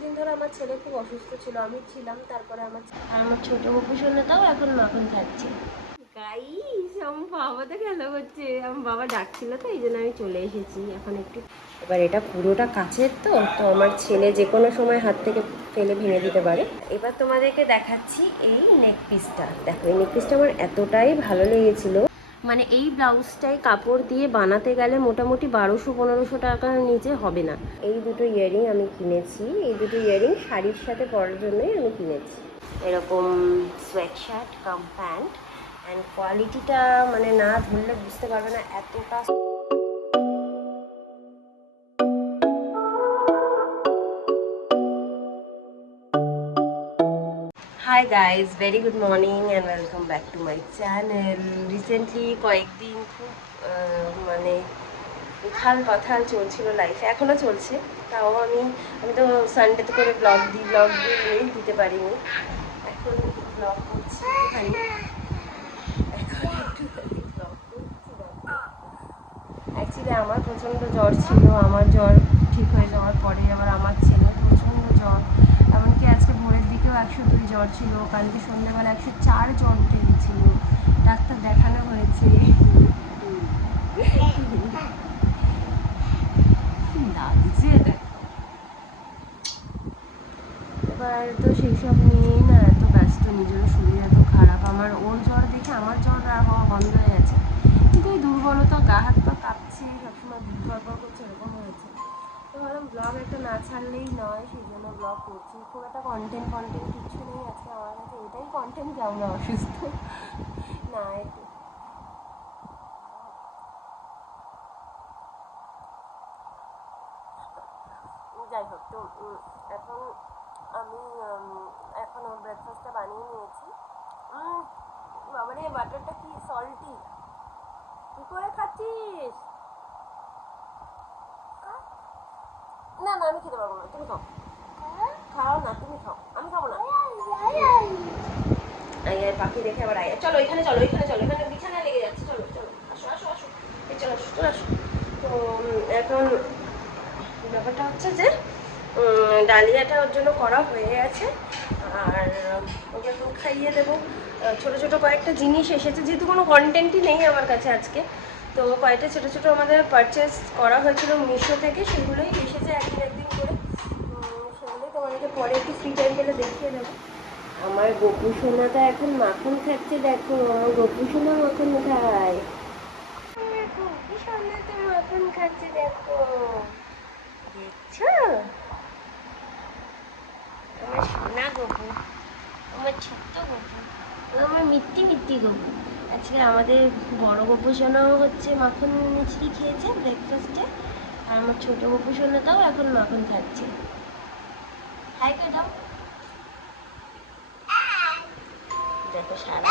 কিছুদিন ধরে আমার ছেলে খুব অসুস্থ ছিল আমি ছিলাম তারপরে আমার আর আমার ছোট বপু সোনাটাও এখন মাখন খাচ্ছে। গাইস আমার বাবা তো খেলা করছে। আমার বাবা ডাকছিল তো এই জন্য আমি চলে এসেছি। এখন একটু এবার এটা পুরোটা কাছের তো তো আমার ছেলে যে কোনো সময় হাত থেকে ফেলে ভেঙে দিতে পারে। এবার তোমাদেরকে দেখাচ্ছি এই নেক পিসটা দেখো এই নেক পিসটা আমার এতটাই ভালো লেগেছিল। মানে এই ব্লাউজটাই কাপড় দিয়ে বানাতে গেলে মোটামুটি বারোশো, পনেরোশো টাকার নিচে হবে না। এই দুটো ইয়ারিং আমি কিনেছি। এই দুটো ইয়ারিং শাড়ির সাথে পরার জন্যই আমি কিনেছি। এরকম sweat shirt come pant and কোয়ালিটিটা মানে না ধরলে বুঝতে পারবে না এতটা hi guys very good morning and welcome back to my channel recently কয়েকদিন খুব মানে উথাল পাথাল চলছিল লাইফে এখনও চলছে। তাও আমি আমি তো সানডেতে করে ব্লগ দিই ব্লগ দিই দিতে পারিনি। এখন ব্লগ করছি একটুখানি। এখন অ্যাকচুয়ালি আমার প্রচণ্ড জ্বর ছিল, আমার জ্বর ঠিক হয়ে যাওয়ার পরে আবার আমার ছেলে প্রচণ্ড জ্বর। এমনকি আজকে একশো দুই জ্বর ছিল, কালকে সন্ধ্যেবেলা একশো চার জ্বর উঠে গেছিল। ডাক্তার দেখানো হয়েছে। এবার তো সেই সব নিয়েই না এত ব্যস্ত নিজের শরীর এত খারাপ। আমার ওর জ্বর দেখে আমার জ্বর আর হওয়া বন্ধ হয়ে গেছে। কিন্তু এই দুর্বলতা গা হাত পা কাঁপছে, সবসময় ধরপড় করছে, এরকম হয়েছে। তো ভাবলাম ব্লগ একটা না ছাড়লেই নয়, সেই জন্য ব্লগ করছি। খুব একটা কন্টেন্ট কন্টেন্ট কিছু নেই আজকে আমার কাছে। এটাই কন্টেন্ট যে আমরা অসুস্থ। না একটু যাই হোক তো এখন আমি উম, এখনও ব্রেকফাস্টটা বানিয়ে নিয়েছি। উম, বাবারে বাটারটা কি সল্টি কি করে খাচ্ছিস? না না আমি খেতে পারব না। তুমি খাও। খাও না তুমি খাও আমি না পাখি দেখে আবার চলো এখানে চলো এখানে চলো এখানে বিছানায় লেগে যাচ্ছে চলো চলো আসো আসো চলো তো এখন ব্যাপারটা হচ্ছে যে ডালিয়াটা ওর জন্য করা হয়ে গেছে আর ওকে খাইয়ে দেবো ছোটো ছোটো কয়েকটা জিনিস এসেছে যেহেতু কোনো কন্টেন্টই নেই আমার কাছে আজকে তো কয়েকটা ছোটো ছোটো আমাদের পারচেস করা হয়েছিল মিশো থেকে, সেগুলোই এসেছে একদিন সেগুলোই পরে একটু ফ্রি টাইম পেলে দেখিয়ে দেবো। আমার গপু সোনাটা এখন মাখন খাচ্ছে দেখো আমার গপু সোনা মাখন খায়। আমার গপু সোনাটা মাখন খাচ্ছে দেখো। দেখছ? আমার সোনা গপু আমার ছোট্ট গপু আমার গপু। আজকে আমাদের বড় গপু সোনাও হচ্ছে মাখন মিষ্টি খেয়েছে ব্রেকফাস্টে আর আমার ছোট গপু সোনাটাও এখন মাখন খাচ্ছে। হাই করে দাও দেখো সারা।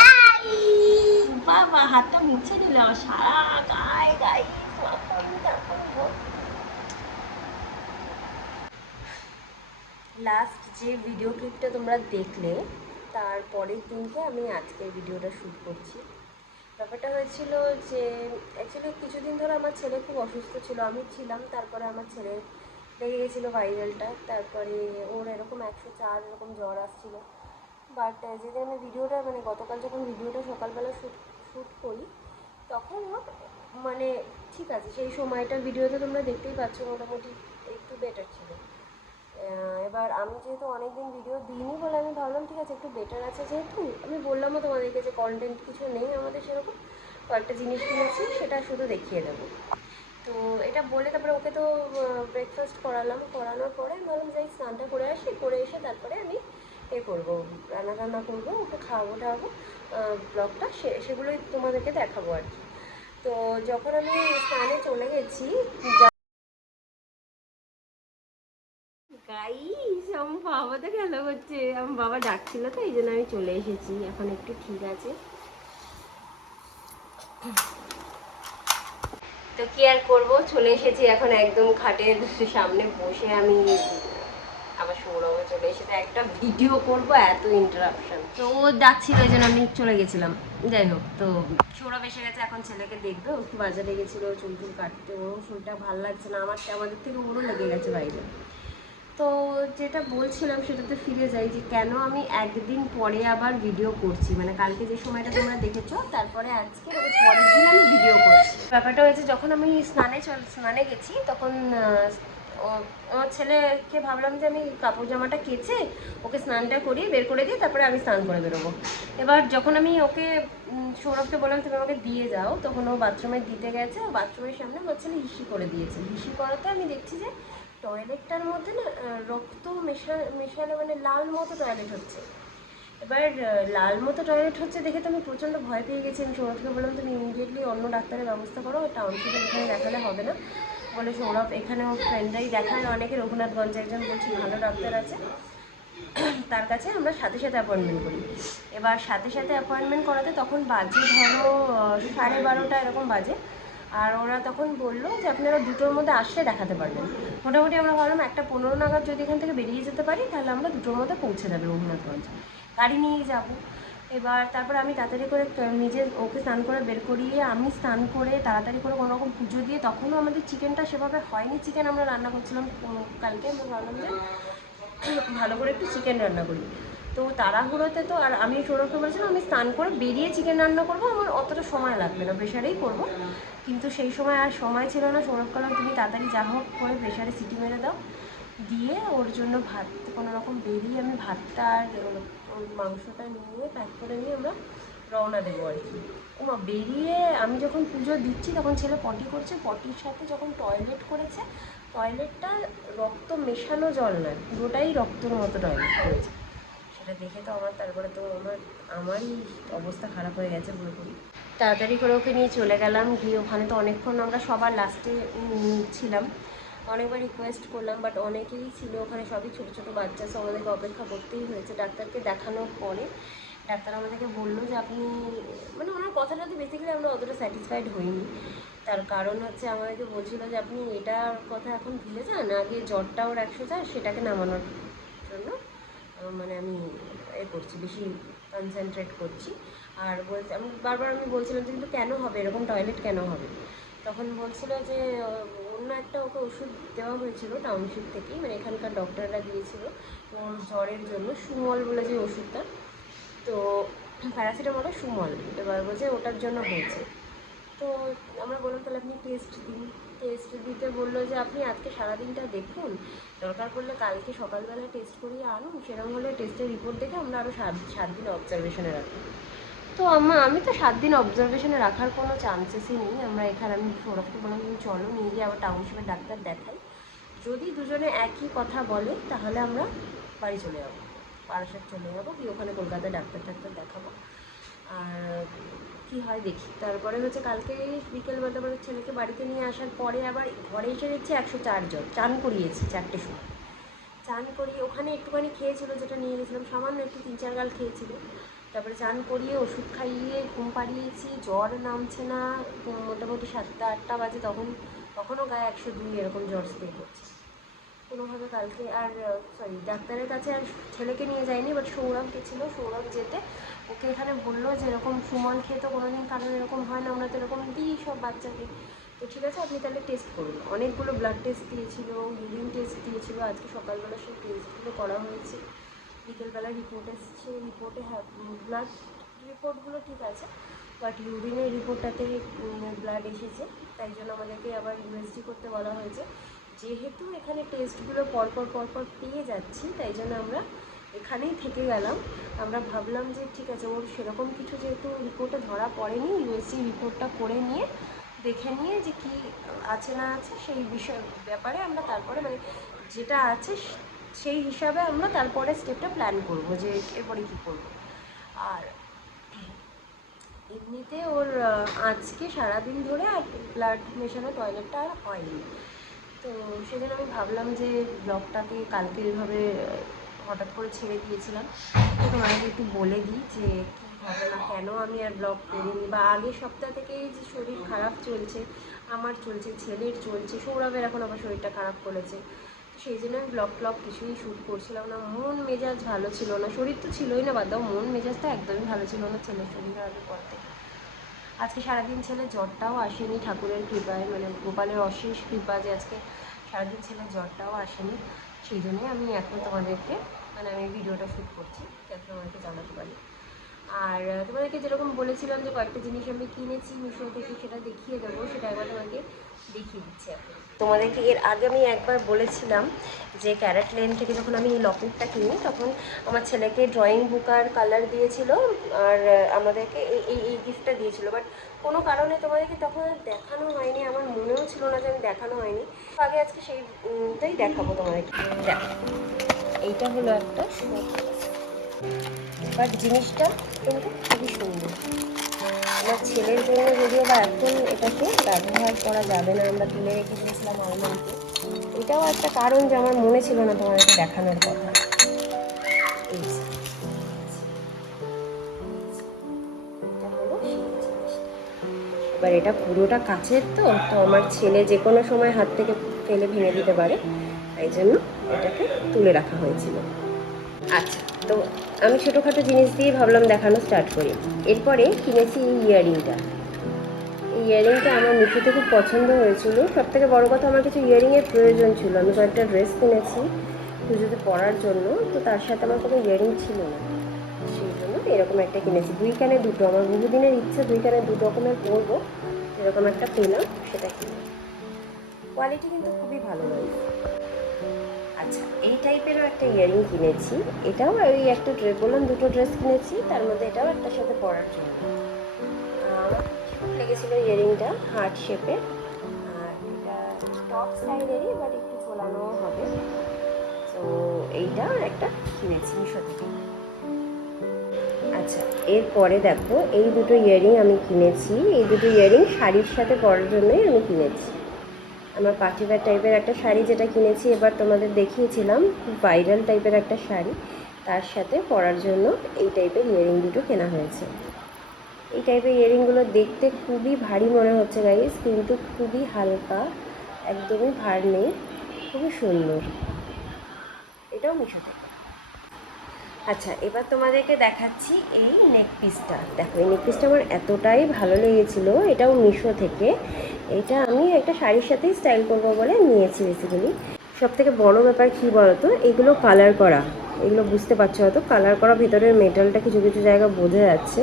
বাবা হাতটা মুছে দিল। সারা গায়ে গায়ে মাখন টাখন ভর্তি। লাস্ট যে ভিডিও ক্লিপটা তোমরা দেখলে তার পরের দিনকে আমি আজকের ভিডিওটা শ্যুট করছি। ব্যাপারটা হয়েছিল যে অ্যাকচুয়ালি কিছুদিন ধরে আমার ছেলে খুব অসুস্থ ছিল। আমি ছিলাম তারপরে আমার ছেলে লেগে গেছিল ভাইরালটা তারপরে ওর এরকম একশো চার এরকম জ্বর আসছিল। বাট যেদিন আমি ভিডিওটা মানে গতকাল যখন ভিডিওটা সকালবেলা শ্যুট শ্যুট করি, তখন মানে ঠিক আছে, সেই সময়টার ভিডিওতে তোমরা দেখতেই পাচ্ছ, মোটামুটি একটু বেটার ছিল। এবার আমি যেহেতু অনেকদিন ভিডিও দিইনি বলে আমি ভাবলাম, ঠিক আছে, একটু বেটার আছে যেহেতু, আমি বললামও তোমাদেরকে যে কন্টেন্ট কিছু নেই আমাদের সেরকম, কয়েকটা জিনিস কিনেছি, সেটা শুধু দেখিয়ে দেবো। তো এটা বলে তারপরে ওকে তো ব্রেকফাস্ট করালাম। করানোর পরে আমি ভাবলাম যাই, স্নানটা করে আসি। করে এসে তারপরে আমি এ করব রান্না টান্না করব, ওকে খাওয়াবো টাওয়াবো ব্লগটা। সে, সেগুলোই তোমাদেরকে দেখাবো আর কি। তো যখন আমি স্নানে চলে গেছি আমার বাবা তো খেলা করছে। আমার বাবা ডাকছিল তো, এই জন্য আমি চলে এসেছি। এখন একটু ঠিক আছে। তো কি আর করব? চলে এসেছি এখন একদম খাটের সামনে বসে আমি আবার সৌরভে চলে এসেছে। একটা ভিডিও করব, এত ইন্টারাপশন তো ও যাচ্ছিল ওই জন্য আমি চলে গেছিলাম। যাই হোক, তো সৌরভ এসে গেছে, এখন ছেলেকে দেখবে। একটু বাজারে গেছিল, চুল টুল কাটতে। ওরও চুলটা ভালো লাগছে না। আমার আমাদের থেকে ওরও লেগে গেছে বাইরে। তো যেটা বলছিলাম সেটাতে ফিরে যাই যে কেন আমি একদিন পরে আবার ভিডিও করছি? মানে কালকে যে সময়টা তোমরা দেখেছ, তারপরে আজকে মানে পরের দিন আমি ভিডিও করছি। ব্যাপারটা হয়েছে, যখন আমি স্নানে চল স্নানে গেছি, তখন ও- আমার ছেলেকে ভাবলাম যে আমি কাপড় জামাটা কেচে ওকে স্নানটা করিয়ে বের করে দিয়ে তারপরে আমি স্নান করে বেরোবো। এবার যখন আমি ওকে সৌরভকে বললাম, তুমি আমাকে দিয়ে যাও। তখন ও বাথরুমে দিতে গেছে। ও বাথরুমের সামনে আমার ছেলে হিসি করে দিয়েছে। হিসি করাতে আমি দেখছি যে টয়লেটটার মধ্যে না রক্ত মেশা মেশালে মানে লাল মতো টয়লেট হচ্ছে। এবার লাল মতো টয়লেট হচ্ছে দেখে তো আমি প্রচণ্ড ভয় পেয়ে গেছি। আমি সৌরভকে বললাম, তুমি ইমিডিয়েটলি অন্য ডাক্তারের ব্যবস্থা করো টাউনশিপের এখানে দেখালে হবে না। বলে, সৌরভ, এখানেও ফ্রেন্ডরাই দেখায়। অনেকে রঘুনাথগঞ্জে একজন বলছি, ভালো ডাক্তার আছে। তার কাছে আমরা সাথে সাথে অ্যাপয়েন্টমেন্ট করি। এবার সাথে সাথে অ্যাপয়েন্টমেন্ট করাতে তখন বাজে ধরো সাড়ে বারোটা এরকম বাজে। আর ওরা তখন বলল যে আপনারা দুটোর মধ্যে আসলে দেখাতে পারবেন। মোটামুটি আমরা ভাবলাম একটা পনেরো নাগাদ যদি এখান থেকে বেরিয়ে যেতে পারি, তাহলে আমরা দুটোর মধ্যে পৌঁছে যাবে রঘুনাথগঞ্জ। গাড়ি নিয়ে যাব। এবার তারপর আমি তাড়াতাড়ি করে নিজে ওকে স্নান করে বের করিয়ে আমি স্নান করে তাড়াতাড়ি করে কোনো রকম পুজো দিয়ে তখনও আমাদের চিকেনটা সেভাবে হয়নি। চিকেন আমরা রান্না করছিলাম কালকে আমরা ভাবলাম যে ভালো করে একটু চিকেন রান্না করি। তো তাড়াহুড়োতে তো, আর আমি সৌরভকে বলেছিলাম, আমি স্নান করে বেরিয়ে চিকেন রান্না করব, আমার অতটা সময় লাগবে না প্রেশারেই করব। কিন্তু সেই সময় আর সময় ছিল না সৌরভ কালাম তুমি তাড়াতাড়ি যা হোক করে প্রেশারে সিটি মেরে দাও। দিয়ে ওর জন্য ভাত, কোনো রকম বেরিয়ে আমি ভাতটা আর মাংসটা নিয়ে প্যাক করে নিয়ে আমরা রওনা দেবো আর কি। ওমা, বেরিয়ে আমি যখন পুজো দিচ্ছি, তখন ছেলে পটি করছে, পটির সাথে যখন টয়লেট করেছে টয়লেটটা রক্ত মেশানো জল নয় পুরোটাই রক্তর মতো টয়লেট করেছে। সেটা দেখে তো আমার, তারপরে তো আমার আমারই অবস্থা খারাপ হয়ে গেছে পুরোপুরি। তাড়াতাড়ি করে ওকে নিয়ে চলে গেলাম, গিয়ে ওখানে তো অনেকক্ষণ আমরা সবার লাস্টে ছিলাম অনেকবার রিকোয়েস্ট করলাম বাট অনেকেই ছিল ওখানে, সবই ছোটো ছোটো বাচ্চা সব আমাদেরকে অপেক্ষা করতেই হয়েছে ডাক্তারকে দেখানোর পরে। ডাক্তার আমাদেরকে বলল যে, আপনি মানে ওনার কথাটা কথাটাতে বেসিক্যালি আমরা অতটা স্যাটিসফাইড হইনি। তার কারণ হচ্ছে আমাদেরকে বলছিল যে, আপনি এটার কথা এখন ভুলে যান, আগে জ্বরটা ওর একশো চার, সেটাকে নামানোর জন্য। মানে আমি এ করছি, বেশি কনসেন্ট্রেট করছি। আর বলছে, আমি বারবার আমি বলছিলাম যে, কিন্তু কেন হবে? এরকম টয়লেট কেন হবে? তখন বলছিল যে, অন্য একটা ওকে ওষুধ দেওয়া হয়েছিল টাউনশিপ থেকেই মানে এখানকার ডক্টররা দিয়েছিল, ওর জ্বরের জন্য সুমল বলে যে ওষুধটা। তো প্যারাসিটামলের সুমল, এবার বলছে ওটার জন্য হয়েছে। তো আমরা বললাম, তাহলে আপনি টেস্ট দিন। টেস্ট দিতে বলল যে, আপনি আজকে সারাদিনটা দেখুন। দরকার পড়লে কালকে সকালবেলা টেস্ট করিয়ে আনুন। সেরকম হলে টেস্টের রিপোর্ট দেখে আমরা আরও সাত সাত দিন অবজারভেশনে রাখব তো আমা, আমি তো সাত দিন অবজারভেশনে রাখার কোনো চান্সেসই নেই। আমরা এখানে আমি সৌরভকে বললাম তুমি চলো নিয়ে গিয়ে আবার টাউনশিপের ডাক্তার দেখাই। যদি দুজনে একই কথা বলে, তাহলে আমরা বাড়ি চলে যাব। বারাসাত চলে যাব, গিয়ে ওখানে কলকাতায় ডাক্তার টাক্তার দেখাবো। আর কি হয় দেখি। তারপরে হচ্ছে কালকে বিকেলবেলা তারপরে ছেলেকে বাড়িতে নিয়ে আসার পরে আবার ঘরে এসে দেখছি একশো চার জন। চান করিয়েছি চারটে সময়। চান করিয়ে ওখানে একটুখানি খেয়েছিল, যেটা নিয়ে গেছিলাম, সামান্য একটু তিন চার গাল খেয়েছিল। তারপরে চান করিয়ে ওষুধ খাইয়ে ঘুম পাড়িয়েছি, জ্বর নামছে না, মোটামুটি সাতটা আটটা বাজে তখন, তখনও গায়ে একশো দুই এরকম জ্বর স্প্রে করছে। কোনোভাবে কালকে আর সরি ডাক্তারের কাছে আর ছেলেকে নিয়ে যায়নি বাট সৌরভ গেছিল সৌরভ যেতে। ওকে এখানে বলল যে এরকম সুমন খেয়ে তো কোনোদিন কারণ এরকম হয় না, আমরা তো এরকম দিই সব বাচ্চাকে। তো ঠিক আছে, আপনি তাহলে টেস্ট করুন। অনেকগুলো ব্লাড টেস্ট দিয়েছিল ইউরিন টেস্ট দিয়েছিল, আজকে সকালবেলা সেই টেস্টগুলো করা হয়েছে। বিকেলবেলা রিপোর্ট এসেছে রিপোর্টে ব্লাড রিপোর্টগুলো ঠিক আছে বাট ইউরিনের রিপোর্টটাতে ব্লাড এসেছে। তাই জন্য আমাদেরকে আবার ইউএসজি করতে বলা হয়েছে। যেহেতু এখানে টেস্টগুলো পরপর পরপর পেয়ে যাচ্ছি, তাই জন্য আমরা এখানেই থেকে গেলাম। আমরা ভাবলাম যে ঠিক আছে, ওর সেরকম কিছু যেহেতু রিপোর্টে ধরা পড়েনি ইউএসজি রিপোর্টটা করে নিয়ে দেখে নিয়ে যে কি আছে না আছে সেই বিষয়, ব্যাপারে আমরা তারপরে মানে যেটা আছে সেই হিসাবে আমরা তারপরে স্টেপটা প্ল্যান করব যে এরপরে কী করব। আর এমনিতে ওর আজকে সারাদিন ধরে আর ব্লাড মেশানো টয়লেটটা আর হয়নি। তো সেজন্য আমি ভাবলাম যে ব্লগটাকে কালকে এইভাবে হঠাৎ করে ছেড়ে দিয়েছিলাম। তো তোমাকে একটু বলে দিই যে কী হবে না, কেন আমি আর ব্লগ করিনি? বা আগের সপ্তাহ থেকেই যে শরীর খারাপ চলছে, আমার চলছে, ছেলের চলছে, সৌরভের এখন আবার শরীরটা খারাপ করেছে। তো সেই জন্য আমি ব্লগ ফ্লগ কিছুই শ্যুট করছিলাম না। মন মেজাজ ভালো ছিল না, শরীর তো ছিলই না বাদ দাও, মন মেজাজটা একদমই ভালো ছিল না ছেলের শরীর খারাপের পর থেকে। আজকে সারাদিন ছেলে জ্বরটাও আসেনি, ঠাকুরের কৃপায় মানে গোপালের অশেষ কৃপা যে আজকে সারাদিন ছেলে জ্বরটাও আসেনি, সেই জন্যই আমি এখন তোমাদেরকে মানে আমি ভিডিওটা শ্যুট করছি, যাতে তোমাদেরকে জানাতে পারি। আর তোমাদেরকে যেরকম বলেছিলাম যে কয়েকটা জিনিস আমি কিনেছি মিশো থেকে সেটা দেখিয়ে দেবো, সেটা একবার তোমাকে দেখিয়ে দিচ্ছি এখন। তোমাদেরকে এর আগে আমি একবার বলেছিলাম যে ক্যারেট লেন থেকে যখন আমি এই লকেটটা কিনি, তখন আমার ছেলেকে ড্রয়িং বুক আর কালার দিয়েছিল আর আমাদেরকে এই এই এই গিফটটা দিয়েছিল। বাট কোনো কারণে তোমাদেরকে তখন দেখানো হয়নি, আমার মনেও ছিল না যে আমি দেখানো হয়নি। আগে আজকে সেইটাই দেখাবো তোমাদেরকে। দেখো, এইটা হলো একটা বাট জিনিসটা কিন্তু খুবই সুন্দর। আমার ছেলের জন্য যদিও বা এখন এটাকে ব্যবহার করা যাবে না, আমরা তুলে রেখে এটাও একটা কারণ যে আমার মনে ছিল না তোমাদেরকে দেখানোর কথা। এবার এটা পুরোটা কাছের তো তো আমার ছেলে যে কোনো সময় হাত থেকে ফেলে ভেঙে দিতে পারে, তাই জন্য এটাকে তুলে রাখা হয়েছিল। আচ্ছা তো আমি ছোটোখাটো জিনিস দিয়ে ভাবলাম দেখানো স্টার্ট করি। এরপরে কিনেছি এই ইয়াররিংটা এই ইয়াররিংটা আমার মিশোতে খুব পছন্দ হয়েছিল। সব থেকে বড়ো কথা আমার কিছু ইয়ারিংয়ের প্রয়োজন ছিল। আমি কয়েকটা ড্রেস কিনেছি পুজোতে পরার জন্য, তো তার সাথে আমার কোনো ইয়ারিং ছিল না। সেই জন্য এরকম একটা কিনেছি। দুই কানে দুটো, আমার বহুদিনের ইচ্ছা দুই কানে দু রকমের পরবো। এরকম একটা পেলাম, সেটা কিনে। কোয়ালিটি কিন্তু খুবই ভালো রয়েছে। আচ্ছা এই টাইপেরও একটা ইয়ারিং কিনেছি। এটাও ওই একটা ড্রেস বললাম দুটো ড্রেস কিনেছি, তার মধ্যে এটাও একটার সাথে পরার জন্য। ঠিক লেগেছিলো ইয়ারিংটা, হার্ট শেপে। আর এটা টপ স্টাইলেরই বাট একটু ঝোলানোও হবে। তো এইটা একটা কিনেছি থেকে আচ্ছা এরপরে দেখো, এই দুটো ইয়ারিং আমি কিনেছি। এই দুটো ইয়ারিং শাড়ির সাথে পরার জন্যই আমি কিনেছি। আমার পাটিবার টাইপের একটা শাড়ি যেটা কিনেছি, এবার তোমাদের দেখিয়েছিলাম ভাইরাল টাইপের একটা শাড়ি। তার সাথে পরার জন্য এই টাইপের ইয়ারিং দুটো কেনা হয়েছে। এই টাইপের ইয়ারিংগুলো দেখতে খুবই ভারী মনে হচ্ছে গাইস কিন্তু খুবই হালকা, একদমই ভার নেই, খুবই সুন্দর। এটাও মিশো থেকে। আচ্ছা এবার তোমাদেরকে দেখাচ্ছি এই নেক পিসটা দেখো, এই নেক পিসটা আমার এতটাই ভালো লেগেছিল, এটাও মিশো থেকে। এটা আমি একটা শাড়ির সাথেই স্টাইল করব বলে নিয়েছি বেসিক্যালি সব থেকে বড়ো ব্যাপার কী বলতো, এগুলো কালার করা। এগুলো বুঝতে পারছ হয়তো কালার করা ভেতরের মেটালটা কিছু কিছু জায়গা বোঝা যাচ্ছে।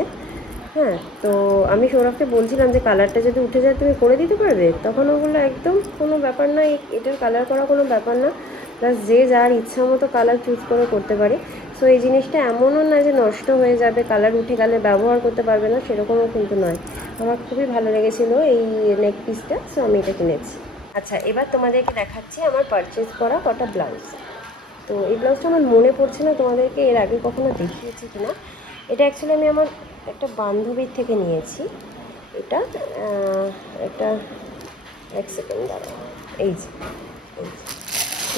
হ্যাঁ তো আমি সৌরভকে বলছিলাম যে কালারটা যদি উঠে যায় তুমি করে দিতে পারবে। তখন ওগুলো একদম, কোনো ব্যাপার না এটার কালার করা কোনো ব্যাপার না। প্লাস যে যার ইচ্ছা মতো কালার চুজ করে করতে পারে। সো এই জিনিসটা এমনও না যে নষ্ট হয়ে যাবে কালার উঠে গেলে ব্যবহার করতে পারবে না, সেরকমও কিন্তু নয়। আমার খুবই ভালো লেগেছিল এই নেক পিসটা সো আমি এটা কিনেছি। আচ্ছা এবার তোমাদেরকে দেখাচ্ছি আমার পারচেজ করা কটা ব্লাউজ তো এই ব্লাউজটা আমার মনে পড়ছে না তোমাদেরকে এর আগে কখনো দেখিয়েছি কিনা। এটা অ্যাকচুয়ালি আমি আমার একটা বান্ধবীর থেকে নিয়েছি। এটা একটা এক সেকেন্ড এই যে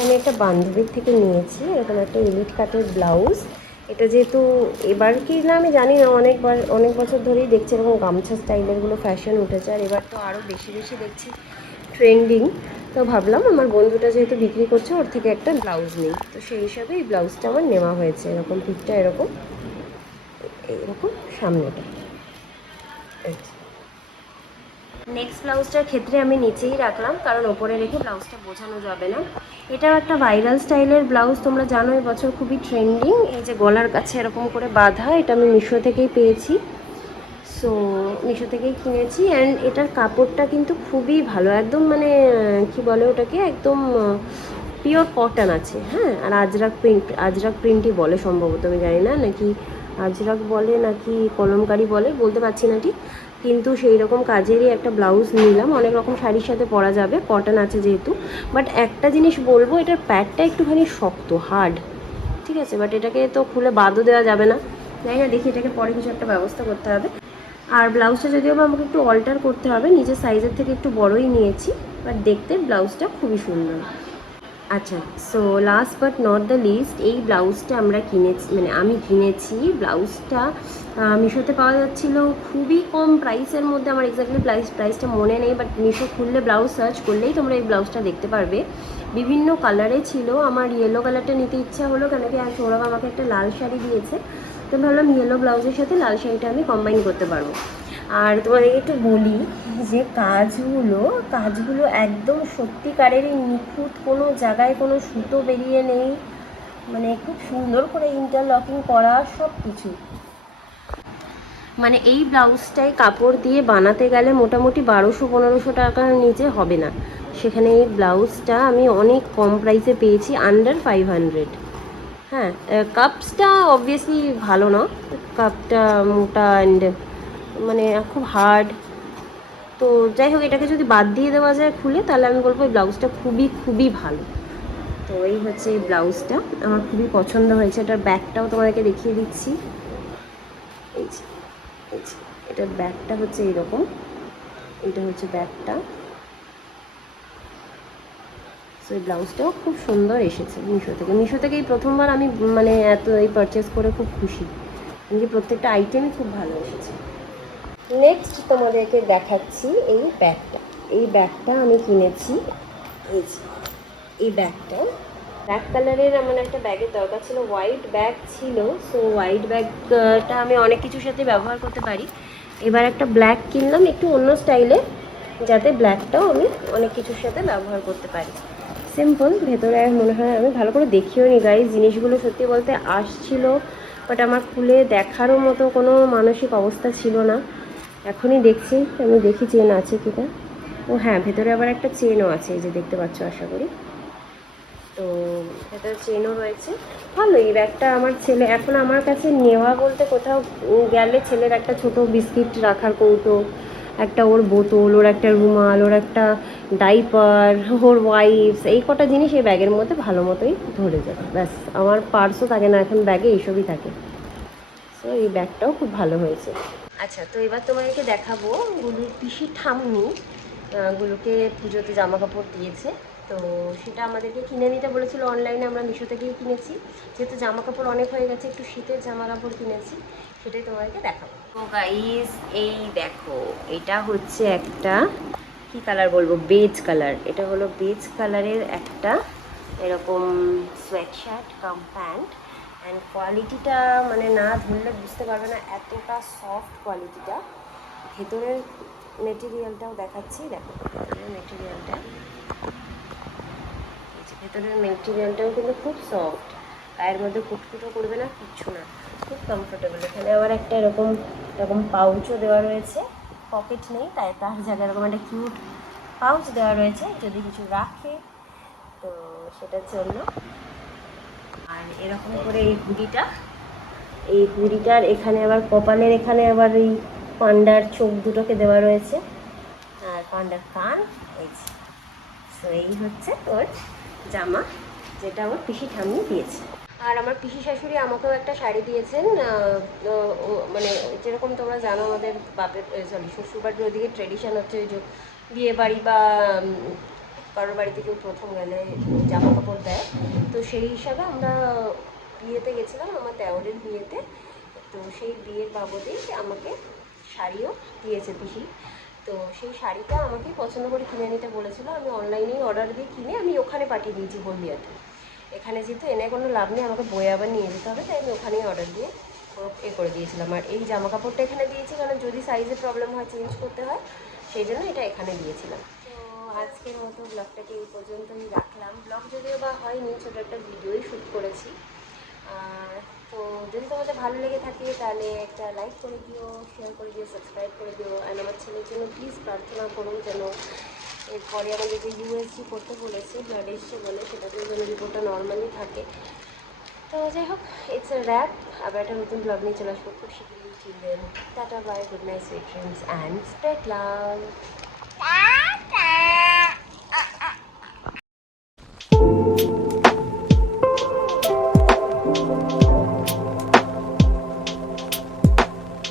আমি একটা বান্ধবীর থেকে নিয়েছি, এরকম একটা ইলিট কাটের ব্লাউজ। এটা যেহেতু এবার কি না আমি জানি না, অনেকবার, অনেক বছর ধরেই দেখছি এরকম গামছা স্টাইলেরগুলো ফ্যাশন উঠেছে, আর এবার তো আরও বেশি বেশি দেখছি ট্রেন্ডিং তো ভাবলাম আমার বন্ধুটা যেহেতু বিক্রি করছে, ওর থেকে একটা ব্লাউজ নেই। তো সেই হিসাবে এই ব্লাউজটা আমার নেওয়া হয়েছে, এরকম পিঠটা এরকম। এইরকম সামনেটা। নেক্সট ব্লাউজটার ক্ষেত্রে আমি নিচেই রাখলাম, কারণ ওপরে রেখে ব্লাউজটা বোঝানো যাবে না। এটাও একটা ভাইরাল স্টাইলের ব্লাউজ তোমরা জানো এবছর খুবই ট্রেন্ডিং এই যে গলার কাছে এরকম করে বাঁধা, এটা আমি মিশো থেকেই পেয়েছি। সো মিশো থেকেই কিনেছি অ্যান্ড এটার কাপড়টা কিন্তু খুবই ভালো। একদম মানে কি বলে ওটাকে? একদম পিওর কটন আছে হ্যাঁ? আর আজরাক প্রিন্ট আজরাক প্রিন্টই বলে সম্ভবত, আমি জানি না, নাকি আজরাক বলে নাকি কলমকারি বলে, বলতে পারছি না ঠিক। কিন্তু সেই রকম কাজেরই একটা ব্লাউজ নিলাম। অনেক রকম শাড়ির সাথে পরা যাবে কটন আছে যেহেতু। বাট একটা জিনিস বলব, এটার প্যাডটা একটুখানি শক্ত হার্ড ঠিক আছে? বাট এটাকে তো খুলে বাদও দেওয়া যাবে না। জানি না, দেখি এটাকে পরে কিছু একটা ব্যবস্থা করতে হবে। আর ব্লাউজটা যদিও বা আমাকে একটু অল্টার করতে হবে, নিজের সাইজের থেকে একটু বড়ই নিয়েছি। বাট দেখতে ব্লাউজটা খুবই সুন্দর। আচ্ছা so last but not the least এই ব্লাউজটা আমরা কিনেছি মানে আমি কিনেছি। ব্লাউজটা মিশোতে পাওয়া যাচ্ছিল খুবই কম প্রাইসের মধ্যে। আমার এক্স্যাক্টলি প্রাইস প্রাইসটা মনে নেই বাট মিশো খুললে ব্লাউজ সার্চ করলেই তোমরা এই ব্লাউজটা দেখতে পারবে। বিভিন্ন কালারে ছিল। আমার ইয়েলো কালারটা নিতে ইচ্ছা হলো, কেন কি আমাকে একটা লাল শাড়ি দিয়েছে। তো ভাবলাম ইয়েলো ব্লাউজের সাথে লাল শাড়িটা আমি কম্বাইন করতে পারব। আর তোমাদেরকে একটু বলি যে কাজগুলো কাজগুলো একদম সত্যিকারেরই নিখুঁত কোনো জায়গায় কোনো সুতো বেরিয়ে নেই। মানে খুব সুন্দর করে ইন্টারলকিং করা সব কিছু মানে এই ব্লাউজটাই কাপড় দিয়ে বানাতে গেলে মোটামুটি বারোশো, পনেরোশো টাকার নিচে হবে না। সেখানে এই ব্লাউজটা আমি অনেক কম প্রাইসে পেয়েছি আন্ডার ফাইভ হান্ড্রেড হ্যাঁ কাপসটা অবভিয়াসলি ভালো না। কাপটা মোটা অ্যান্ড মানে খুব হার্ড তো যাই হোক, এটাকে যদি বাদ দিয়ে দেওয়া যায় খুলে, তাহলে আমি বলব এই ব্লাউজটা খুবই খুবই ভালো। তো এই হচ্ছে এই ব্লাউজটা আমার খুবই পছন্দ হয়েছে। এটার ব্যাগটাও তোমাদেরকে দেখিয়ে দিচ্ছি। এটার ব্যাগটা হচ্ছে এইরকম এটা হচ্ছে ব্যাগটা। সো এই ব্লাউজটাও খুব সুন্দর এসেছে মিশো থেকে। মিশো থেকে এই প্রথমবার আমি মানে এত এই পারচেস করে খুব খুশি। যে প্রত্যেকটা আইটেমই খুব ভালো এসেছে। নেক্সট তোমাদেরকে দেখাচ্ছি এই ব্যাগটা। এই ব্যাগটা আমি কিনেছি। এই এই ব্যাগটা। ব্ল্যাক কালারের আমার একটা ব্যাগের দরকার ছিল হোয়াইট ব্যাগ ছিল। সো হোয়াইট ব্যাগটা আমি অনেক কিছুর সাথে ব্যবহার করতে পারি। এবার একটা ব্ল্যাক কিনলাম, একটু অন্য স্টাইলে যাতে ব্ল্যাকটাও আমি অনেক কিছুর সাথে ব্যবহার করতে পারি। সিম্পল ভেতরে মনে হয় আমি ভালো করে দেখিও নি গাই জিনিসগুলো সত্যি বলতে আসছিল বাট আমার খুলে দেখারও মতো কোনো মানসিক অবস্থা ছিল না। এখনই দেখছি, আমি দেখি চেন আছে কিনা। ও হ্যাঁ ভেতরে আবার একটা চেনও আছে, এই যে দেখতে পাচ্ছ আশা করি। তো ভেতরে চেনও রয়েছে। ভালো এই ব্যাগটা আমার ছেলে, এখন আমার কাছে নেওয়া বলতে কোথাও গেলে ছেলের একটা ছোট বিস্কিট রাখার কৌটো, একটা ওর বোতল, ওর একটা রুমাল, ওর একটা ডাইপার, ওর ওয়াইপস, এই কটা জিনিস এই ব্যাগের মধ্যে ভালো মতোই ধরে যাবে ব্যাস, আমার পার্সও থাকে না, এখন ব্যাগে এইসবই থাকে। সো এই ব্যাগটাও খুব ভালো হয়েছে। আচ্ছা তো এবার তোমাদেরকে দেখাবো গুলুর পিসি আহ, গুলোকে পুজোতে জামা কাপড় দিয়েছে। তো সেটা আমাদেরকে কিনে নিতে বলেছিল অনলাইনে আমরা মিশো থেকেই কিনেছি। যেহেতু জামা কাপড় অনেক হয়ে গেছে একটু শীতের জামা কাপড় কিনেছি সেটাই তোমাদেরকে দেখাবো। তো গাইস এই দেখো এটা হচ্ছে একটা কি কালার বলব? বেজ কালার এটা হলো বেজ কালারের একটা এরকম sweat shirt cum pant and কোয়ালিটিটা মানে না ধরলে বুঝতে পারবে না, এতটা সফট কোয়ালিটিটা ভেতরের মেটেরিয়ালটাও দেখাচ্ছি, দেখো ভেতরের মেটেরিয়ালটা ভেতরের মেটেরিয়ালটাও কিন্তু খুব সফট গায়ের মধ্যে কুটকুটো করবে না, কিচ্ছু না। খুব কমফোর্টেবল এখানে আবার একটা এরকম এরকম পাউচও দেওয়া রয়েছে। পকেট নেই, তাই তার জায়গায় এরকম একটা কিউট পাউচ দেওয়া রয়েছে, যদি কিছু রাখে, তো সেটার জন্য আর এরকম করে এই হুডিটা। এই হুডিটার এখানে আবার কপালের এখানে আবার এই পান্ডার চোখ দুটোকে দেওয়া রয়েছে। আর পান্ডার কান, এই সো এই হচ্ছে ওর জামা, যেটা আমার পিসি ঠাম্মি দিয়েছে। আর আমার পিসি শাশুড়ি আমাকেও একটা শাড়ি দিয়েছেন মানে যেরকম তোমরা জানো, আমাদের বাপের সরি শ্বশুরবাড়ির ওদিকে ট্রেডিশন হচ্ছে ওই যে বিয়ে বাড়ি বা কারোর বাড়িতে কেউ প্রথম গেলে জামা কাপড় দেয়। তো সেই হিসাবে আমরা বিয়েতে গেছিলাম, আমার দেওরের বিয়েতে। তো সেই বিয়ের বাবদেই আমাকে শাড়িও দিয়েছে পিসি। তো সেই শাড়িটা আমাকে পছন্দ করে কিনে নিতে বলেছিল, আমি অনলাইনেই অর্ডার দিয়ে কিনে আমি ওখানে পাঠিয়ে দিয়েছি হলদিয়াতে। এখানে যেহেতু এনে কোনো লাভ নেই, আমাকে বয়ে আবার নিয়ে যেতে হবে, তাই আমি ওখানেই অর্ডার দিয়ে এ করে দিয়েছিলাম। আর এই জামা কাপড়টা এখানে দিয়েছি কারণ যদি সাইজের প্রবলেম হয় চেঞ্জ করতে হয়, সেই জন্য এটা এখানে দিয়েছিলাম। আজকের মতো ব্লগটাকে এই পর্যন্তই রাখলাম। ব্লগ যদিও বা হয়নি, ছোটো একটা ভিডিওই শ্যুট করেছি। তো যদি তোমাদের ভালো লেগে থাকে, তাহলে একটা লাইক করে দিও শেয়ার করে দিও সাবস্ক্রাইব করে দিও। অ্যান্ড আমার ছেলের জন্য প্লিজ প্রার্থনা করুন যেন এরপরে আমাদের যে ইউএসজি করতে বলেছে ব্লাড এসছে বলে সেটাতে যেন রিপোর্টটা নর্মালি থাকে। তো যাই হোক ইটস এ র্যাপ আবার একটা নতুন ব্লগ নিয়ে চলে আসব। খুব শীঘ্রই children tata bye good night sweet dreams and spread love you.